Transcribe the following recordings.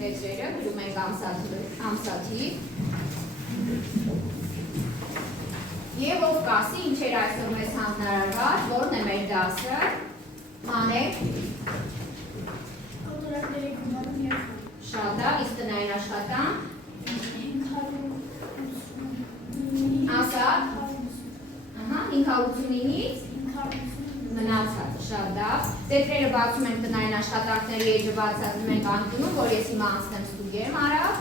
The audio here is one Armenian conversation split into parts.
տետրերը, գրում ենք ամսաթիվ։ Եվ ով կասի, ինչ էր այսօր մեզ հանձնարարված, որն է մեր դասը, մանեք։ Կոտորակների գումարում և Շատ լավ, իսկ տնային աշխատանք։ Ասա։ 589-ից մնացածը, շատ լավ։ Տետրերը բացում ենք տնային աշխատանքների էջը բացածում ենք անկյունում, որ ես հիմա անցնեմ ստուգեմ արավ։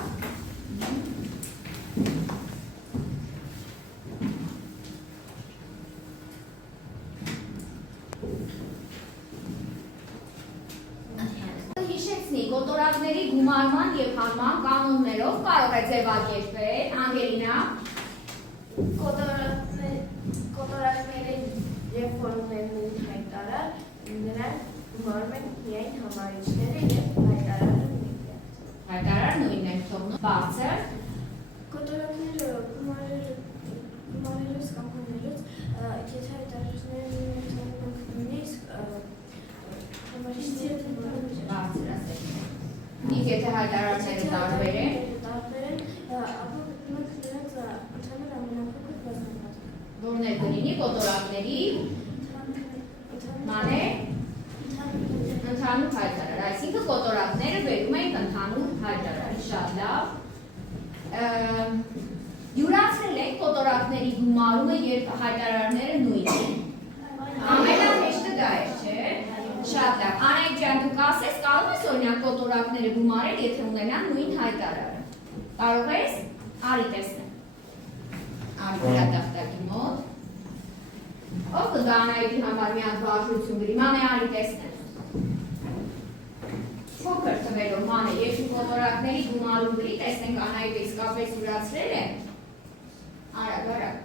Հիշեցնի, կոտորակների գումարման և հանման կանոններով կարող է ձևակերպել, Անգելինա։ Կոտորակների և որոններն հայտարար, նրանք գումարում են միայն համարիչները և հայտարարը նույնն է։ Հայտարար նույնն ենք թողնում, բարձր։ Կոտորակները գումարելուց կամ հանելուց, եթե հայտարարները նույնն են թողնում նույնիսկ համարիչները թողնում են բարձր ասեք։ Իսկ եթե հայտարարները տարբեր են, ապա մենք նրանց ընդհանուր ամենափոքր բազմապատիկ։ որն է կլինի կոտորակների մանե ընդհանուր հայտարար, այսինքն կոտորակները բերում ենք ընդհանուր հայտարարի, շատ լավ։ Յուրացրել ենք կոտորակների գումարումը, երբ հայտարարները նույնն են։ Ամենահեշտը դա է, չէ՞։ Շատ լավ։ Անահիտ ջան, դու կասես, կարող ես օրինակ կոտորակները գումարել, եթե ունենան նույն հայտարարը։ Կարող ես։ Արի տեսնեմ։ Արի հրատախտակի մոտ։ Ով կգա Անահիտի համար մի հատ բաժություն գրի, մանե արի տեսնեմ։ Փոքր թվերով մանե, երկու կոտորակների գումարում գրի, տեսնենք Անահիտը իսկապես յուրացրել է։ Արագ, արագ։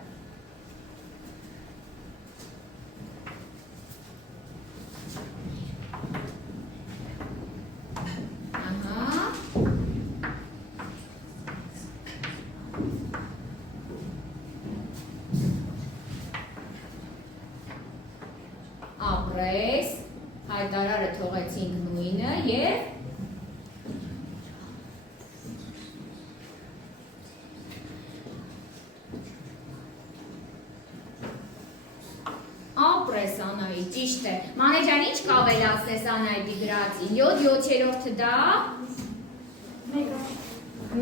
Ապրես, հայտարարը թողեցինք նույնը և ապրես Անահիտ, ճիշտ է։ Մանե ջան, ինչ կավելացնես Անահիտի գրածին, 7/7 դա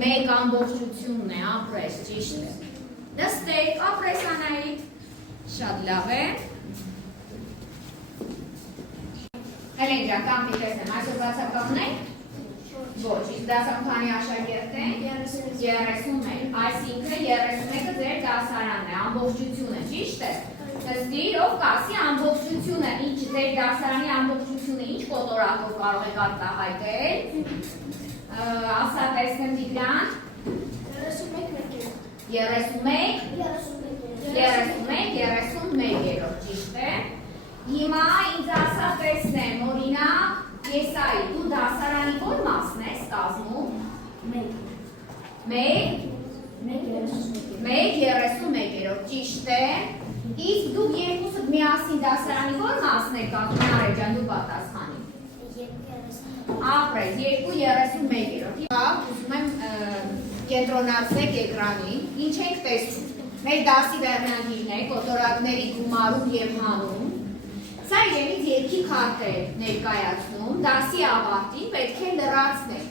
մեկ ամբողջությունն է, ապրես, ճիշտ է։ Նստեք, ապրես Անահիտ, շատ լավ է։ Հելեն ջան, կամպի տեսնեմ, այսօր բացակալն ենք։ Ոչ, իսկ դասական քանի աշակերտ են։ 31, այսինքն 31-ը ձեր դասարանն է, ամբողջությունը, ճիշտ է։ Նստիր, ով կասի ամբողջությունը, ինչ ձեր դասարանի ամբողջությունը ինչ կոտորակով կարող եք արտահայտել։ Ասա տեսնեմ Տիգրան։ 31, ճիշտ է։ Հիմա ինձ ասա տեսնեմ, օրինակ, Եսայի, դու դասարանի որ մասն ես կազմում։ 1/31, ճիշտ է։ Իսկ դուք երկուսդ միասին դասարանի որ մասն եք կազմում, Արեջ ջան, դու պատասխանի։ Ապրես, 2/31։ Հիմա ուզում եմ կենտրոնացնեք էկրանին, ինչ եք տեսնում։ Մեր դասի վերնագիրն է, կոտորակների գումարում և հանում։ Սա իրենից երկի քարտ է ներկայացնում, դասի ավարտին պետք է լրացնել։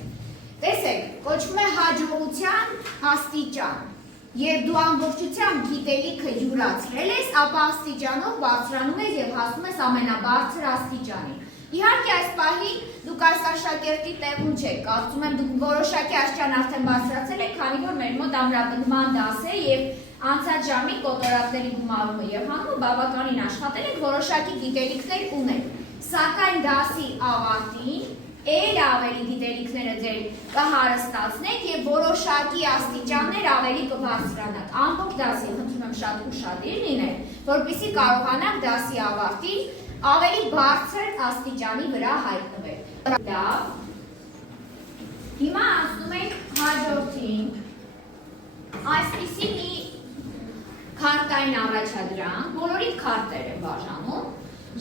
Տեսեք, կոչվում է հաջողության աստիճան։ Երբ դու ամբողջությամբ գիտելիքը յուրացրել ես, ապա աստիճանով բարձրանում ես և հասնում ես ամենաբարձր աստիճանի։ Իհարկե այս պահին դուք այս աշակերտի տեղում չեք, կարծում եմ դուք որոշակի աստիճան արդեն բարձրացել եք, քանի որ մեր մոտ ամրապնդման դաս է և անցած ժամին կոտորակների գումարումը և հանումը բավականին աշխատել եք, որոշակի գիտելիքներ ունեք։ Սակայն դասի ավարտին էլ ավելի գիտելիքները ձեր կհարստացնեք և որոշակի աստիճաններ ավելի կբարձրանաք։ Ամբողջ դասի խնդրում եմ շատ ուշադիր լինեք, որպեսզի կարողանաք դասի ավարտին ավելի բարձր աստիճանի վրա հայտնվել։ Լավ։ Հիմա անցնում ենք հաջորդին։ Այսպիսի մի քարտային առաջադրանք, բոլորիդ քարտեր են բաժանում,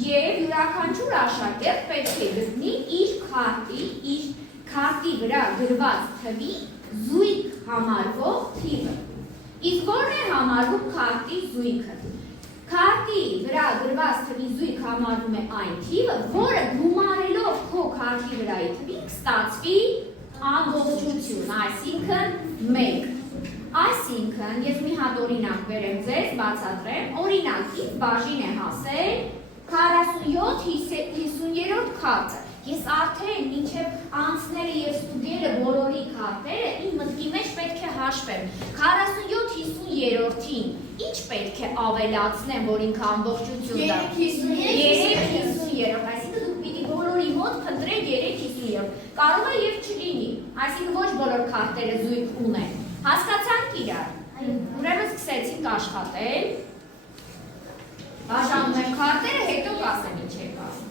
և յուրաքանչյուր աշակերտ պետք է գտնի իր քարտի, իր քարտի վրա գրված թվի զույգ համարվող թիվը։ Իսկ ո՞րն է համարվում քարտի զույգը։ Քարտի վրա գրված թվի զույգ համարվում է այն թիվը, որը գումարելով քո քարտի վրայի թվին կստացվի ամբողջություն, այսինքն 1։ Այսինքն, ես մի հատ օրինակ բերեմ ձեզ, բացատրեմ, օրինակից բաժին է հասել 47/50 քարտը։ Ես արդեն մինչև անցները եւ ստուգելը բոլորի քարտերը իմ մտքի մեջ պետք է հաշվեմ։ 47/50-ին ինչ պետք է ավելացնեմ, որ ինքը ամբողջություն դառնա։ 3/50, այսինքն դուք պիտի բոլորի մոտ փնտրեք 3/50։ Կարող է եւ չլինի, այսինքն ոչ բոլոր քարտերը զույգ ունեն։ Հասկացանք իրար։ Ուրեմն սկսեցինք աշխատել։ Բաժանում եմ քարտերը, հետո կասեմ ինչ եք ասում։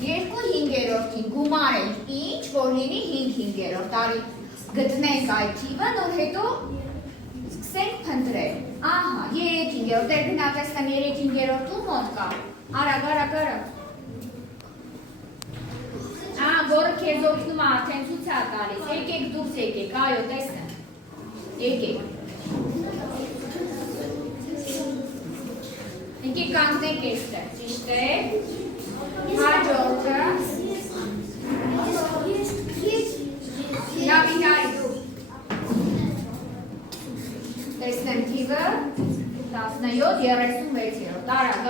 2/5-ին գումար ենք ինչ, որ լինի 5/5, տարի գտնենք այդ թիվը, նոր հետո սկսենք փնտրել։ Ահա, 3/5, դեր գնահատեմ 3/5-ում մոտ կա։ Արագ։ Որը քեզ օգնում է արդեն ցույց է տալիս։ Եկեք դուրս եկեք, այո, տեսնեմ։ Եկեք։ Եկեք կանգնեք այստեղ, ճիշտ է։ Հաջորդը։ Լավ իրար դու։ Տեսնեմ թիվը 17/36, արագ։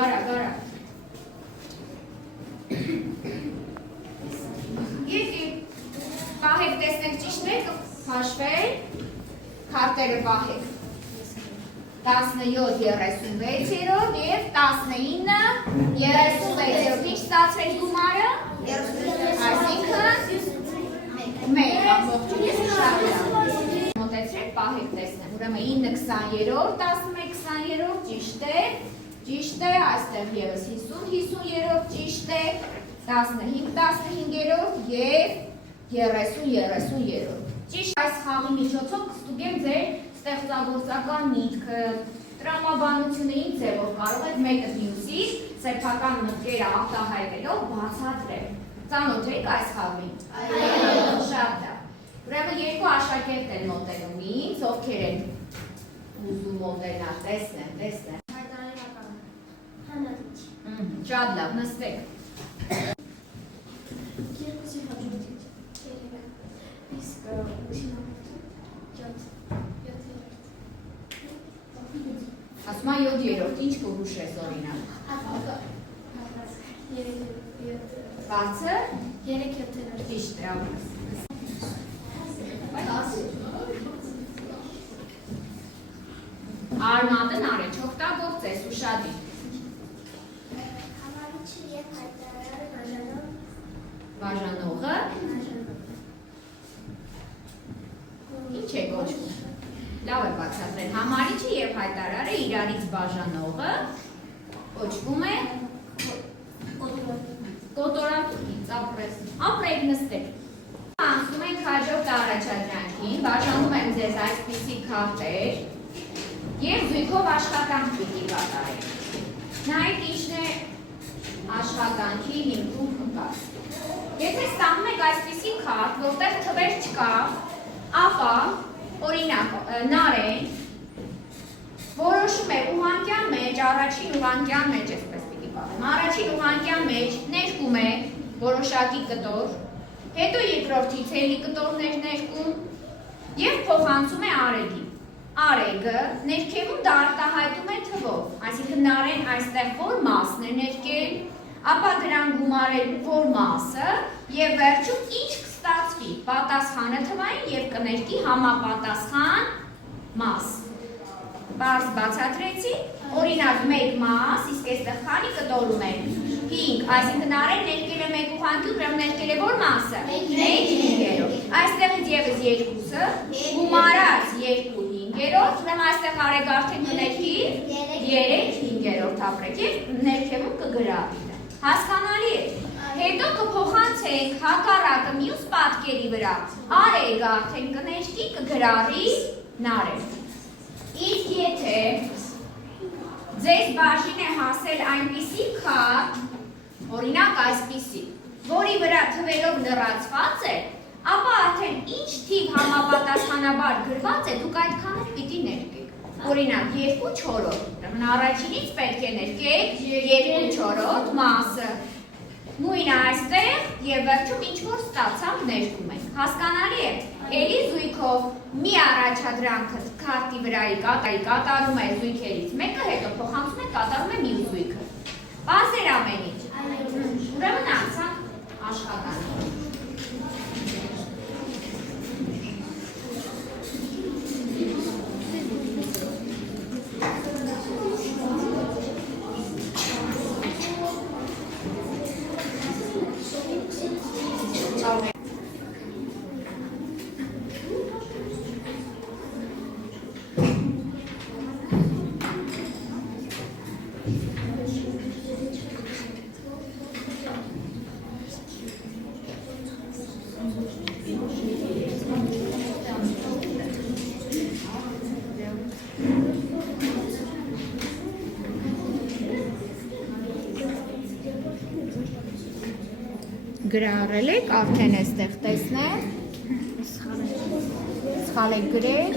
Եկեք, պահեք, տեսնենք ճիշտ է, կհաշվել, քարտերը պահեք։ 17/36 եւ 19/36, ինչ ստացվեց գումարը։ Այսինքն 1 ամբողջություն շատ լավ։ Մոտեցրեք, պահեք, տեսնեմ։ Ուրեմն 9/20, 11/20, ճիշտ է, այստեղ եւս 50/50, ճիշտ է, 15/15 եւ 30/30։ Ճիշտ, այս խաղի միջոցով կստուգեմ ձեր ստեղծագործական միտքը, տրամաբանությունը ինչ ձևով կարող եք մեկը մյուսից սեփական մտքերը արտահայտելով բացատրել։ Ծանոթ եք այս խաղին։ Այո, շատ լավ։ Ուրեմն երկու աշակերտ են մոտենում ինձ, ովքեր են ուզում մոտենալ, տեսնեմ։ Շատ լավ, նստեք։ Ասում է 7-րդ, ինչ կհուշես օրինակ։ Բարձր 3/7, ճիշտ է, ապրես։ Արմատն արեչ, օգտագործես, ուշադիր։ Բաժանողը ինչ է կոչվում։ Լավ է բացատրել, համարիչը եւ հայտարարը իրարից բաժանողը կոչվում է կոտորակից, ապրեք նստեք։ Անցնում ենք հաջորդ առաջադրանքին, բաժանում եմ ձեզ այսպիսի քարտեր եւ զույգով աշխատանք պիտի կատարեք։ Նայեք ինչն է աշխատանքի հիմքում հնկած։ Եթե ստանում եք այսպիսի քարտ, որտեղ թվեր չկա, ապա օրինակ Նարեն որոշում է ուղղանկյան մեջ, առաջին ուղղանկյան մեջ այսպես պիտի բաղեմ, առաջին ուղղանկյան մեջ ներկում է որոշակի կտոր, հետո երկրորդից էլի կտորներ ներկում և փոխանցում է Արեգին։ Արեգը ներքևում դա արտահայտում է թվով, այսինքն Նարեն այստեղ որ մասն է ներկել, ապա դրան գումարել որ մասը և վերջում ինչ կստացվի, պատասխանը թվային և կներկի համապատասխան մաս։ Պարզ բացատրեցի, օրինակ մեկ մաս, իսկ այստեղ քանի կտորում ենք, 5, այսինքն Արեն ներկել է մեկ ուղղանկյուն, ուրեմն ներկել է որ մասը, 1/5, այստեղից ևս երկուսը, գումարած 2/5, ուրեմն այստեղ Արեգ արդեն կներկի 3/5 ապրեք և ներքևում կգրավի։ Հասկանալի է։ Հետո կփոխանցենք հակառակը մյուս պատկերի վրա, Արեգը արդեն կներկի կգրավի Նարեն։ Իսկ եթե ձեզ բաժին է հասել այնպիսի քար, օրինակ այսպիսի, որի վրա թվերով լրացված է, ապա արդեն ինչ թիվ համապատասխանաբար գրված է, դուք այդքան էլ պիտի ներկեք։ Օրինակ 2/4, ուրեմն առաջինից պետք է ներկեք 2/4 մասը։ Նույնը այստեղ եւ վերջում ինչ որ ստացանք ներկում ենք։ Հասկանալի է։ Էլի զույգով մի առաջադրանքը քարտի վրայի կատարում է զույգերից մեկը, հետո փոխանցում է կատարում է մյուս զույգը։ Բացեր ամեն ինչ։ Ուրեմն անցանք աշխատանքի։ Գրառել եք, արդեն էստեղ տեսնեմ, սխալ եք գրել,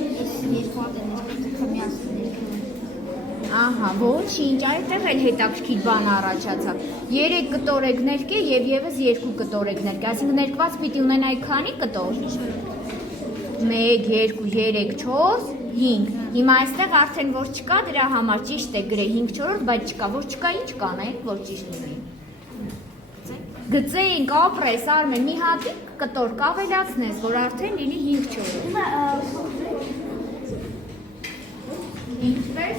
ահա, ոչինչ, այդտեղ էլ հետաքրքիր բան առաջացավ, 3 կտոր եք ներկե և ևս 2 կտոր եք ներկե, այսինքն ներկված պիտի ունենայի քանի կտոր, 1, 2, 3, 4, 5, հիմա այստեղ արդեն որ չկա դրա համար ճիշտ է գրել 5/4, բայց չկա, որ չկա ինչ կանենք, որ ճիշտ ունի։ Գծենք ապրես Արմեն մի հատիկ կտոր կավելացնես, որ արդեն լինի 5/4։ Ինչպես։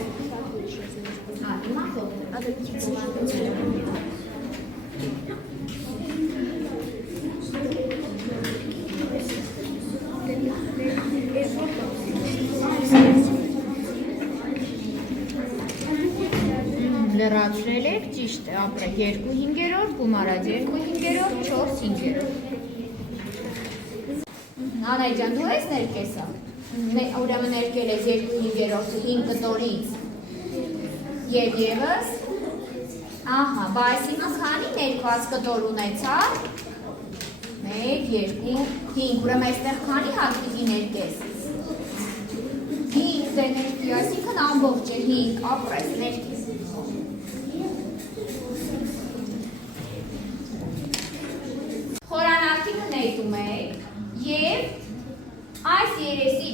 Հիմա լրացրել եք, ճիշտ է, ապրեք 2/5, գումարած 2/5, 4/5։ Անայ ջան, դու ես ներկեսա, ուրեմն ներկել ես 2/5-ը 5 կտորից և ևս, ահա, բայց հիմա քանի ներկված կտոր ունեցա, 1, 2, 5, ուրեմն այստեղ քանի հատ պիտի ներկես, 5 դե ներկի, այսինքն ամբողջ է 5, ապրես ներկես։ Խորանարդիկը նետում եք և այս երեսի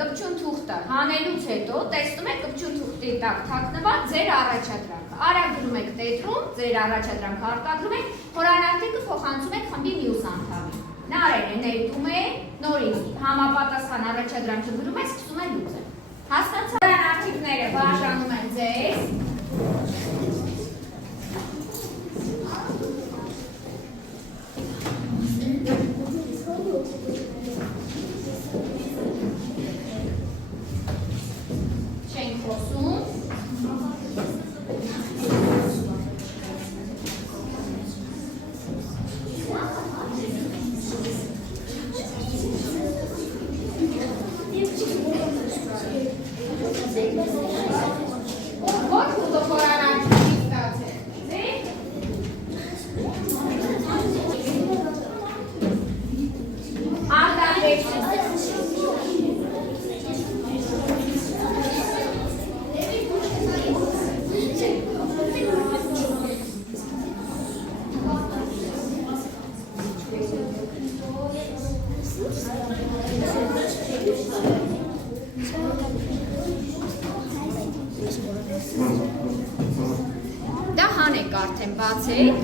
կպչուն թուղթը հանելուց հետո տեսնում եք կպչուն թուղթի տակ թաքնված ձեր առաջադրանքը։ Արագ եք տետրում, ձեր առաջադրանքը արտադրում եք, խորանարդիկը փոխանցում եք խմբի մյուս անդամին։ Նարերը նետում է, նորից համապատասխան առաջադրանքը գրում է, սկսում է լուծել։ Հասկացա՞ք, խորանարդիկները բաժանում են ձեզ։ Դա հանեք արդեն բացեք։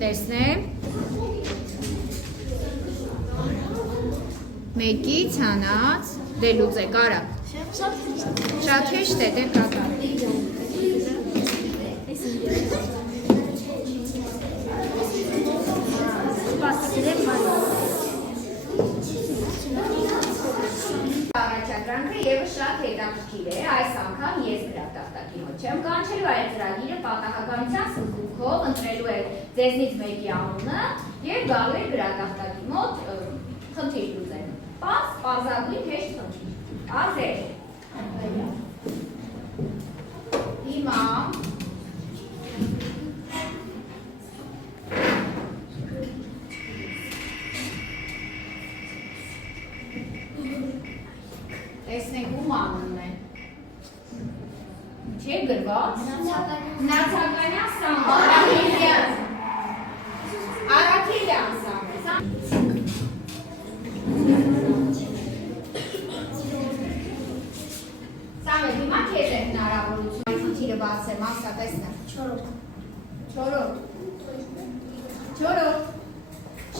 Տեսնեմ։ Մեկից հանած դե լուծեք, արա։ Շատ հեշտ է, դե կատարեք։ Առաջադրանքը ևս շատ հետաքրքիր է, այս անգամ ես գրատախտակի մոտ չեմ կանչելու, այլ ծրագիրը պատահականության սկզբունքով ընտրելու է ձեզնից մեկի անունը եւ գալու է գրատախտակի մոտ խնդիր լուծել։ Պարզագույն հեշտ խնդիր։ Ազեր։ Հիմա տեսնենք ում անունն է։ Ինչ է գրված։ Նացականյան Սամվել։ Արաքելյան Սամվել։ Սամվել, հիմա քեզ է հնարավորություն այս խնդիրը բացեմ, ասա տեսնեմ։ Չորրորդ։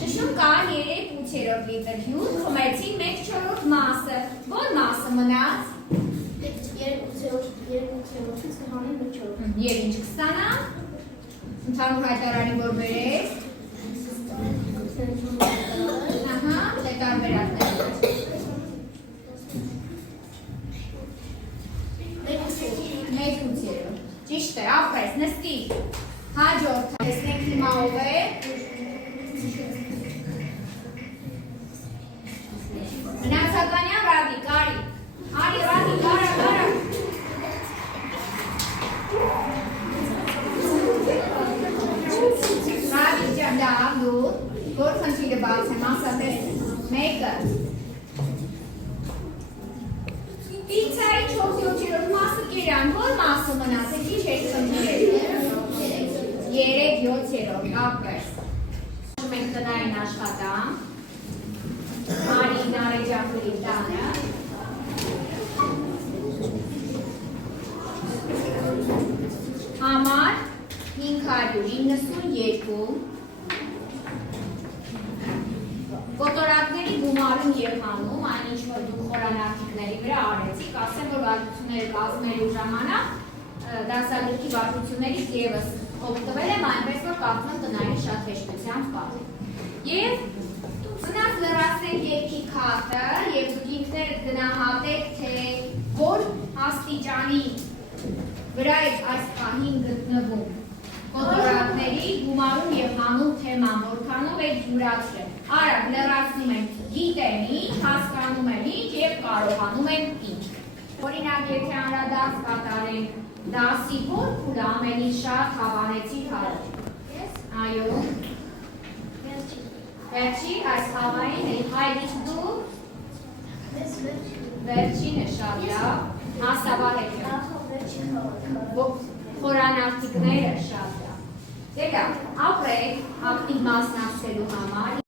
Շշում կան 3/8 լիտր հյութ, խմեցին 1/4 մասը։ Ո՞ր մասը մնաց։ 2/3-ից հանեմ 1/4։ Եվ ինչ կստանա։ Ընդհանուր հայտարարի որ բերես։ Ահա, դե տարբերակներ։ 1/8։ Ճիշտ է, ապրես, նստի։ Հաջորդ, տեսնենք հիմա ով է։ Մնացականյան Ռադիկ, արի։ Արի Ռադիկ, արա։ Ռադիկ ջան, դա դու, որ խնդիրը բացեմ, ասա տեսնեմ, մեկը։ Պիցայի 4/7 մասը կերան, որ մասը մնաց, ինչ է խնդիրը։ 3/7, ապրես։ Մենք տնային աշխատանք։ Արի Նարեջապուրի տանը։ Համար 592 կոտորակների գումարում եւ հանում, այն ինչ որ դուք խորանարդիկների վրա արեցիք, ասեմ որ վարժությունները կազմելու ժամանակ դասագրքի վարժություններից եւս օգտվել եմ, այնպես որ կարծում եմ տնային շատ հեշտությամբ կա։ Եվ Մնաց լրացնենք երկի քարտը և դուք ինքներդ գնահատեք, թե որ աստիճանի վրա եք այս պահին գտնվում կոտորակների գումարում և հանում թեման, որքանով եք յուրացրել։ Արագ լրացնում ենք գիտեմ ինչ, հասկանում եմ ինչ և կարողանում եմ ինչ։ Օրինակ, եթե անդրադարձ կատարենք դասի որ փուլը ամենի շատ հավանեցի հարց։ Այո։ Վերջի այս հավային է հայրից դու վերջինը շատ լավ, հասավարեք խորանարդիկները շատ լավ։ Դե լավ, ապրեք ակտիվ մասնակցելու համար